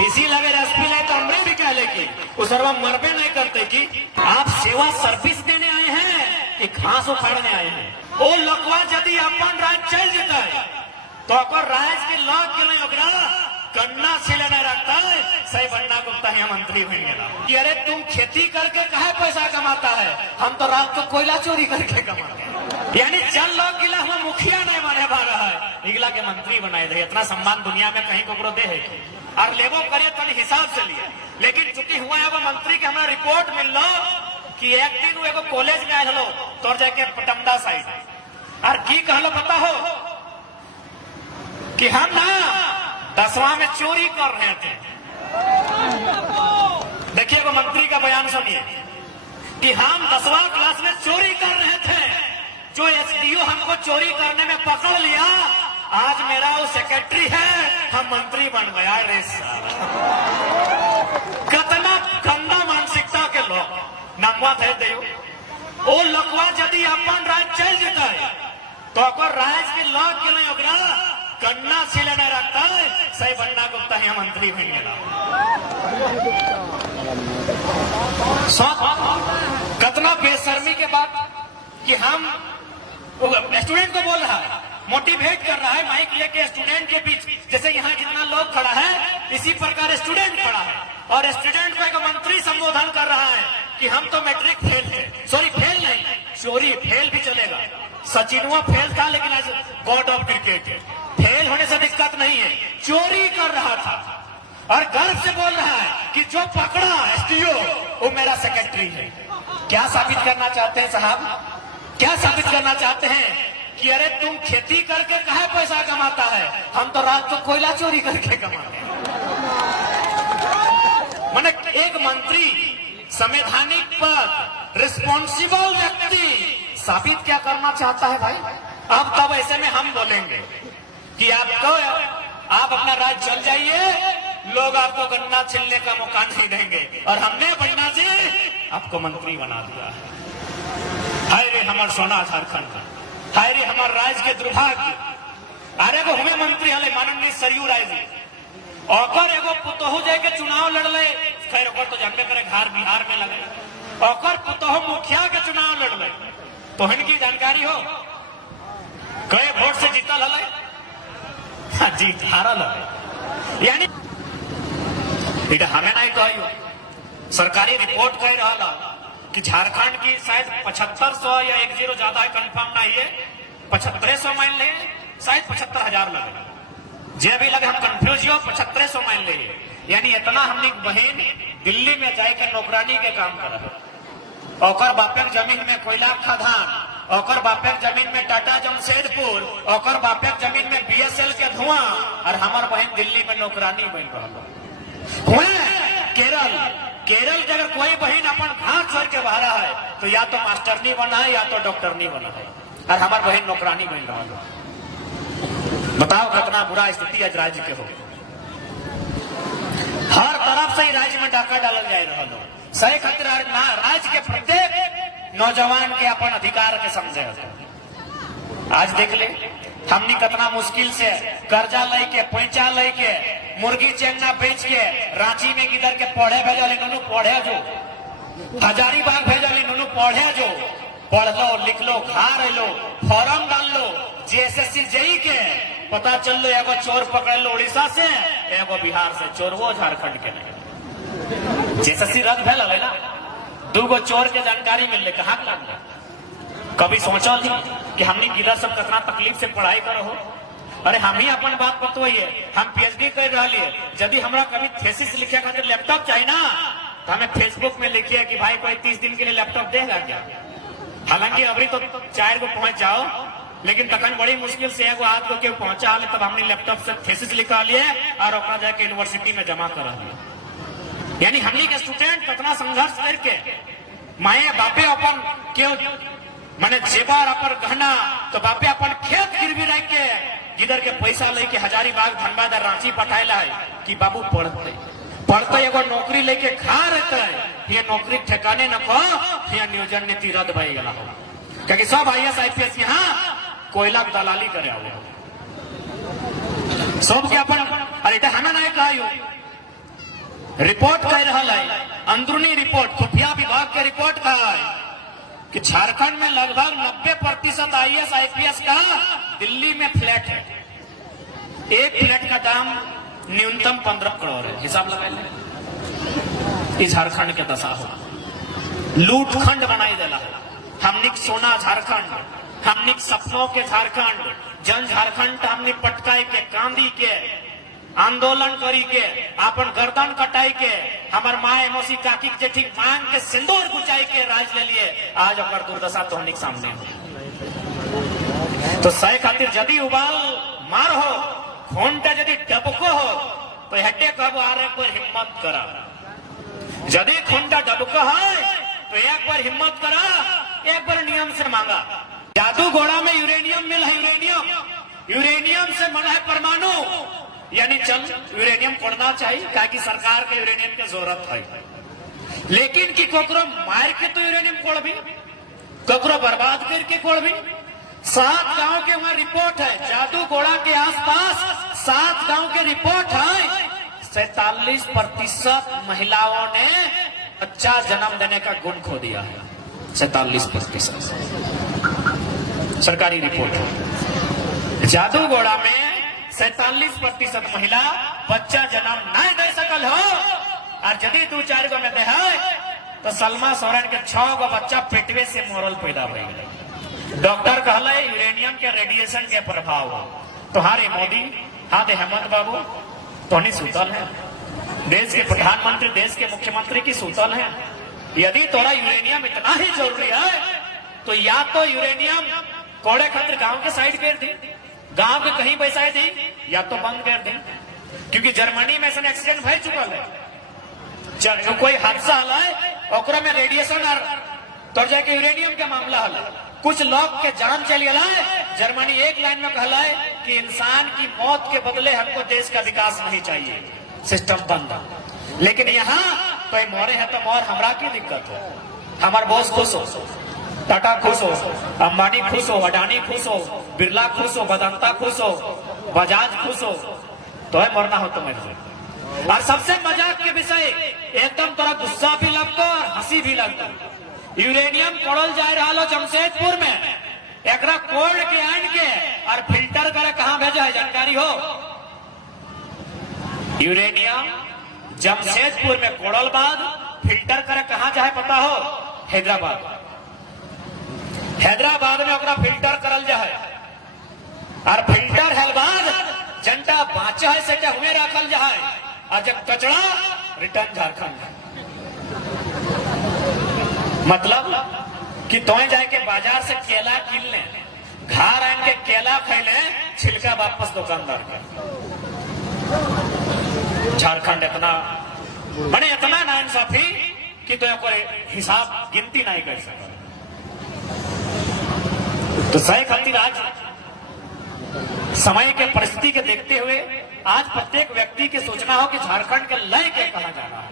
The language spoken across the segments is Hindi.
इसी लगे एसपी नहीं तो हमरे भी कह लेगी वो सर्वा मरबे नहीं करते कि आप सेवा सर्विस देने आए हैं कि घास उखाड़ने आए हैं। वो लकवा यदि अपन राज चल जाता है तो अगर राज के लॉक के नहीं ओकरा गन्ना सिले नहीं रखता है सही बनना गुप्ता है मंत्री बन गया कि अरे तुम खेती करके कहा पैसा कमाता है, हम तो रात को कोयला चोरी करके कमाते हैं। यानी चल लोग गिला हम मुखिया नहीं बने भागा है इगला के मंत्री बनाए थे। इतना सम्मान दुनिया में कहीं को दे है और लेबो करे तो हिसाब से लिए, लेकिन चूंकि हुआ है वो मंत्री के हमारा रिपोर्ट मिल लो कि एक दिन वो एगो कॉलेज में आए हलो तोर जाके पटमदा साइड और की कहलो पता हो कि हम ना 10वां में चोरी कर रहे थे। देखिए वो मंत्री का बयान सुनिए कि हम 10वां क्लास में चोरी कर रहे थे, जो एसडीओ हमको चोरी करने में पकड़ लिया, आज मेरा वो सेक्रेटरी है, हम मंत्री बन गया। रे कितना गंदा मानसिकता के लोग नमवा थे देव। वो लकवा यदि अपन राज चल जाता है तो अगर राज के लॉक के नहीं ओकरा गन्ना सिले नहीं रखता है सही बनना गुप्ता है मंत्री बन गया। कितना बेशर्मी के बाद कि हम स्टूडेंट को बोल रहा है, मोटिवेट कर रहा है माइक लेके स्टूडेंट के बीच, जैसे यहाँ जितना लोग खड़ा है इसी प्रकार स्टूडेंट खड़ा है और स्टूडेंट को एक मंत्री संबोधन कर रहा है कि हम तो मैट्रिक फेल थे। सॉरी फेल नहीं, चोरी फेल भी चलेगा। सचिनवा फेल था लेकिन आज गॉड ऑफ क्रिकेट है, फेल होने से दिक्कत नहीं है। चोरी कर रहा था और गर्व से बोल रहा है कि जो पकड़ा एसडीओ वो मेरा सेक्रेटरी है। क्या साबित करना चाहते हैं साहब? क्या साबित करना चाहते हैं कि अरे तुम खेती करके कहा पैसा कमाता है, हम तो रात को कोयला चोरी करके कमाते हैं। माने एक मंत्री संवैधानिक पद रिस्पॉन्सिबल व्यक्ति साबित क्या करना चाहता है भाई? अब तब ऐसे में हम बोलेंगे कि आप अपना राज चल जाइए, लोग आपको गन्ना छिलने का मौका नहीं देंगे और हमने बन्ना जी आपको मंत्री बना दिया। हाय रे हमार सोना झारखंड, हाय रे हमार राज्य के दुर्भाग्य। अरे वो हमें मंत्री हले माननीय सरयू राय जी और एगो पुतोहू जाके चुनाव लड़ले, खैर ओकर तो जानबे करे घर बिहार में लगे, और पुतोहू मुखिया के चुनाव लड़ले तो इनकी जानकारी हो कई वोट से जीतल हले? जीत हारल है। यानी हमें नहीं कहियो, सरकारी रिपोर्ट कह रहा कि झारखंड की शायद 7500 या 10 ज्यादा है, कंफर्म नहीं है, 7500 मान ले, शायद 75,000 लगे, जे भी लगे हम कंफ्यूज हो, 7500 मान ले। यानी इतना हमने बहन दिल्ली में जाके नौकरानी के काम कर और बापेक जमीन में कोयला खदान, और बापेक जमीन में टाटा जमशेदपुर, और बापेक जमीन में बीएसएल के धुआं, और हमार बहन दिल्ली में नौकरानी बन रहा। केरल के अगर कोई बहन अपन घास छोड़ के बाहर है तो या तो मास्टरनी बना है या तो डॉक्टरनी बना है, और हमार बहन नौकरानी बन रहा है। बताओ कितना बुरा स्थिति आज राज्य के हो। हर तरफ से राज्य में डाका डालल जा रहा है। सही खातिर राज्य के प्रत्येक नौजवान के अपन अधिकार के समझे। आज देख ले हमने कितना मुश्किल से कर्जा लेके पैंचा लेके मुर्गी चेंगना बेच के रांची में गिदर के पढ़े भेजली, नूनू पढ़े जो हजारीबाग भेजली, नूनू पढ़े जो, पढ़ लो लिख लो खा रहे लो, फॉर्म डाल लो, जीएसएससी जेई के पता चल लो एगो चोर पकड़ लो उड़ीसा से, एगो बिहार से, चोर वो झारखंड के नहीं। जीएसएससी रद्द भेल है ना, 2 चोर के जानकारी मिल कहाँ लग। कभी सोचल कि हमने गिदर सब कितना तकलीफ से पढ़ाई करो हो? अरे हम ही अपन बात बतवाइए, हम पीएचडी कर रहा है, यदि हमारा कभी थेसिस लिखे खातिर लैपटॉप चाहिए ना तो हमें फेसबुक में लिखिए कि भाई कोई 30 दिन के लिए लैपटॉप देगा क्या। हालांकि अभी तो 4 को पहुंच जाओ, लेकिन तखन बड़ी मुश्किल से एगो आज को क्यों पहुंचा हाल, तब हमने लैपटॉप से थेसिस लिखा लिए और अपना जाके यूनिवर्सिटी में जमा करा लिया। यानी हमने के स्टूडेंट कितना संघर्ष करके माए बापे अपन क्यों माने जेबार अपन गहना तो बापे अपन खेत गिरवी रख के जिधर के पैसा लेके हजारीबाग धनबाद रांची पठाएला है कि बाबू पढ़ते एगो नौकरी लेके खा रहता है, ये नौकरी ठिकाने न खो, ये नियोजन नीति रद्द भई गला हो, क्योंकि सब आईएएस आईपीएस यहाँ कोयला दलाली करे हुए सब के अपन। अरे हमें नहीं कहा रिपोर्ट कह रहा है, अंदरूनी रिपोर्ट, खुफिया विभाग के रिपोर्ट का है कि झारखंड में लगभग 90% आईएएस आईपीएस का दिल्ली में फ्लैट है। एक फ्लैट का दाम न्यूनतम 15 करोड़ है। हिसाब लगा ले, झारखंड के दशा हो, लूटखंड बनाई देला। हमने सोना झारखंड, हमने सपनों के झारखंड, जन झारखंड हमने पटकाई के, कांदी के, आंदोलन करी के, अपन गर्दन कटाई के, हमार माए मौसी काकी जेठी मांग के सिंदूर गुचाई के राज ले लिए। आज अगर दुर्दशा तो हमने सामने तो सही खातिर यदि उबाल मार हो, खोंटा यदि डबको हो तो हटे कब आ रहे पर हिम्मत करा। यदि खोंटा डबको है तो एक बार हिम्मत करा, एक बार नियम से मांगा। जादू घोड़ा में यूरेनियम मिल है, यूरेनियम से मन है परमाणु, यानी चल यूरेनियम कोड़ना चाहिए, ताकि सरकार के यूरेनियम की जरूरत है। लेकिन कि कोकरो मार के तो यूरेनियम कोड़ भी, कोकरो बर्बाद करके कोड़ भी। 7 गांव के वहां रिपोर्ट है, जादू घोड़ा के आसपास 7 गांव के रिपोर्ट है। 47% महिलाओं ने बच्चा जन्म देने का गुण खो दिया है। 47% सरकारी रिपोर्ट है। जादू घोड़ा में 47% महिला बच्चा जन्म नहीं दे सकल हो, और यदि 2-4 गो में दे है तो सलमा सोरेन के 6 गो बच्चा पेटवे से मोरल पैदा हो गए। डॉक्टर कहला यूरेनियम के रेडिएशन के प्रभाव हो। तो हारे मोदी, हाँ दे हेमंत बाबू, तो नहीं सुतल है, देश के प्रधानमंत्री, देश के मुख्यमंत्री की सुतल है। यदि तोरा यूरेनियम इतना ही जरूरी है तो या तो यूरेनियम कोड़े खातिर गांव के साइड कर दी, गांव के कहीं बैसा दी, या तो बंद कर दी। क्योंकि जर्मनी में ऐसा एक्सीडेंट भय चुकल है, कोई हादसा हल है में रेडिएशन और तो जाके यूरेनियम का मामला हल, कुछ लोग के जान चली है। जर्मनी एक लाइन में कहला है कि इंसान की मौत के बदले हमको देश का विकास नहीं चाहिए, सिस्टम बंद। लेकिन यहाँ तो मोरे है तो मोर, हमरा की दिक्कत है, हमार बॉस खुश हो, टाटा खुश हो, अंबानी खुश हो, अडानी खुश हो, बिरला खुश हो, वेदांता खुश हो, बजाज खुश हो, तो है मरना हो तो मर जाए। और सबसे मजाक के विषय, एकदम थोड़ा गुस्सा भी लगता और हंसी भी लगता। यूरेनियम कोड़ल जा रहा लो जमशेदपुर में, एक कोड़ के आन के और फिल्टर करे कहां भेजा है जानकारी हो? यूरेनियम जमशेदपुर में कोड़ल बाद फिल्टर करे कहां जाए पता हो? हैदराबाद। हैदराबाद में ओकरा फिल्टर करल जाए, और फिल्टर है बाद जनता बाचा है से हुए रखल जाए, और जब कचरा रिटर्न झारखंड। मतलब कि तोए जाके बाजार से केला किन ले, घर आन के केला खैले, छिलका वापस दुकानदार का। झारखंड इतना बने, इतना नाइंसाफी कि तो कोई हिसाब गिनती नहीं कर सका। तो सही खातिर आज समय के परिस्थिति के देखते हुए आज प्रत्येक व्यक्ति के सोचना हो कि झारखंड के लय के कहा जा रहा है,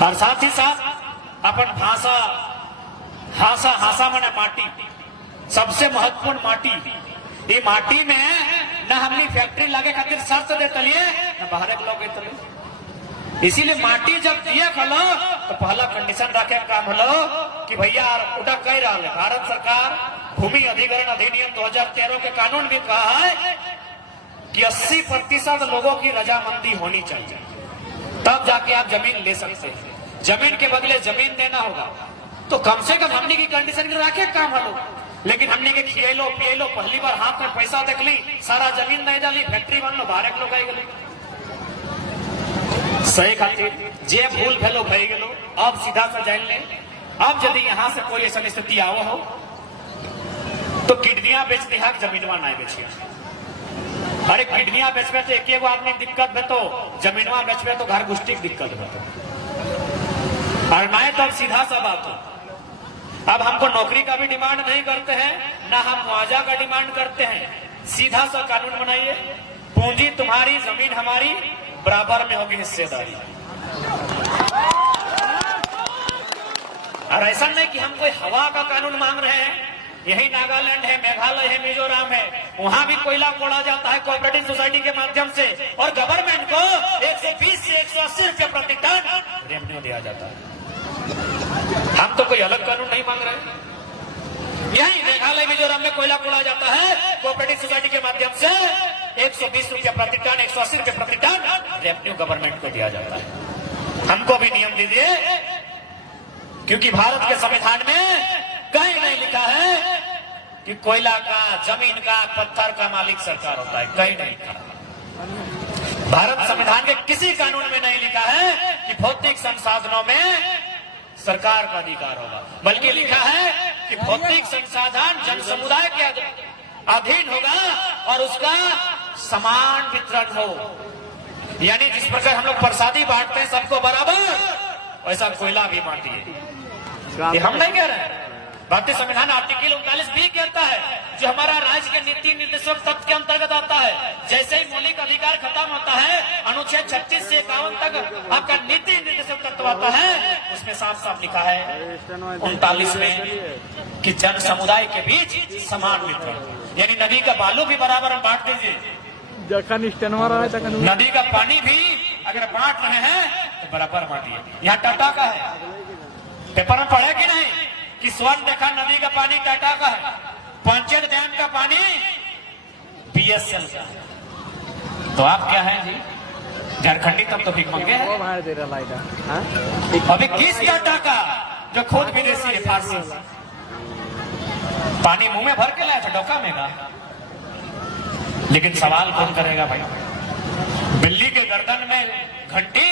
और साथ ही साथ अपन भाषा, हासा माने माटी, सबसे महत्वपूर्ण माटी। ये माटी में न हमने फैक्ट्री लगे खातिर शर्त दे तलिए, न बाहर के लोग तलिए। इसीलिए माटी जब दिए खलो तो पहला कंडीशन रखे काम हलो कि भैया उठा कह रहा है भारत सरकार भूमि अधिग्रहण अधिनियम 2013 के कानून भी कहा है कि 80% लोगों की रजामंदी होनी चाहिए, तब जाके आप जमीन ले सकते हैं। जमीन के बदले जमीन देना होगा, तो कम से कम हमने की कंडीशन रखे काम हलो। लेकिन हमने के खिएलो पिएलो, पहली बार हाथ में पैसा देख ली, सारा जमीन नहीं डाली, फैक्ट्री बन लो, बाहर लोग आई गए। सही खातिर जे भूल भेलो भई गेलो, अब सीधा सा जान ले। अब यदि यहाँ से कोई ऐसा स्थिति आवो हो तो किडनियां बेच दिया, जमीनवा नहीं बेचिया। अरे किडनियां बेचबे तो एक आदमी दिक्कत है, तो जमीनवा बेचबे तो घर गुष्टी की दिक्कत है। और मैं तो अब सीधा सा बात हो, अब हमको नौकरी का भी डिमांड नहीं करते हैं, ना हम मुआवजा का डिमांड करते हैं। सीधा सा कानून बनाइए, पूंजी तुम्हारी, जमीन हमारी, बराबर में होगी हिस्सेदारी। और ऐसा नहीं कि हम कोई हवा का कानून मांग रहे हैं। यही नागालैंड है, मेघालय है, मिजोरम है, वहां भी कोयला कोड़ा जाता है कोऑपरेटिव सोसाइटी के माध्यम से, और गवर्नमेंट को 120 से दिया जाता है। हम तो कोई अलग कानून नहीं मांग रहे। यही मेघालय मिजोरम में कोयला खोला जाता है कोऑपरेटिव सोसाइटी के माध्यम से 120 रुपया प्रति टन, 180 रुपया प्रति टन रेवेन्यू गवर्नमेंट को दिया जाता है। हमको भी नियम दीजिए, क्योंकि भारत के संविधान में कहीं नहीं लिखा है कि कोयला का, जमीन का, पत्थर का मालिक सरकार होता है। कहीं नहीं लिखा है। भारत संविधान के किसी कानून में नहीं लिखा है कि भौतिक संसाधनों में सरकार का अधिकार होगा, बल्कि लिखा है कि भौतिक संसाधन जन समुदाय के अधीन होगा और उसका समान वितरण हो। यानी जिस प्रकार हम लोग प्रसादी बांटते हैं सबको बराबर, वैसा कोयला भी बांटिए। ये हम नहीं कह रहे हैं। भारतीय संविधान आर्टिकल 39B कहता है जो हमारा राज्य के नीति निर्देशक तत्व के अंतर्गत आता है। जैसे ही मौलिक अधिकार खत्म होता है, अनुच्छेद 36 से 51 तक आपका नीति निर्देशक तत्व आता है। उसमें साफ साफ लिखा है 39 में कि जन समुदाय के बीच समान वितरण, यानी नदी का बालू भी बराबर हम बांट दीजिए, नदी का पानी भी अगर बांट रहे हैं तो बराबर बांटिए। यहाँ टाटा का है, पेपर में पढ़े कि नहीं कि स्वर्ण रेखा नदी का पानी टाटा का है, पंचायत डैम का पानी BSL का है। तो आप क्या हैं जी, झारखंडी? तब तो भीख मंगे हैं। अभी किस टाटा का जो खुद विदेशी है, फारसी से पानी मुंह में भर के लाया था, डोका में का। लेकिन सवाल कौन करेगा भाई? बिल्ली के गर्दन में घंटी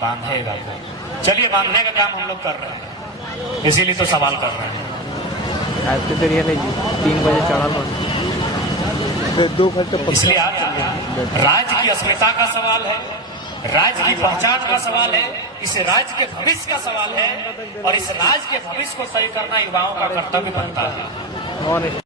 बांधेगा कौन? चलिए बांधने का काम हम लोग कर रहे हैं, इसीलिए तो सवाल कर रहे हैं। 3 बजे चढ़ा, 2 घंटे। इसलिए आज राज्य की अस्मिता का सवाल है, राज्य की पहचान का सवाल है, इस राज्य के भविष्य का सवाल है, और इस राज्य के भविष्य को तय करना युवाओं का कर्तव्य बनता है।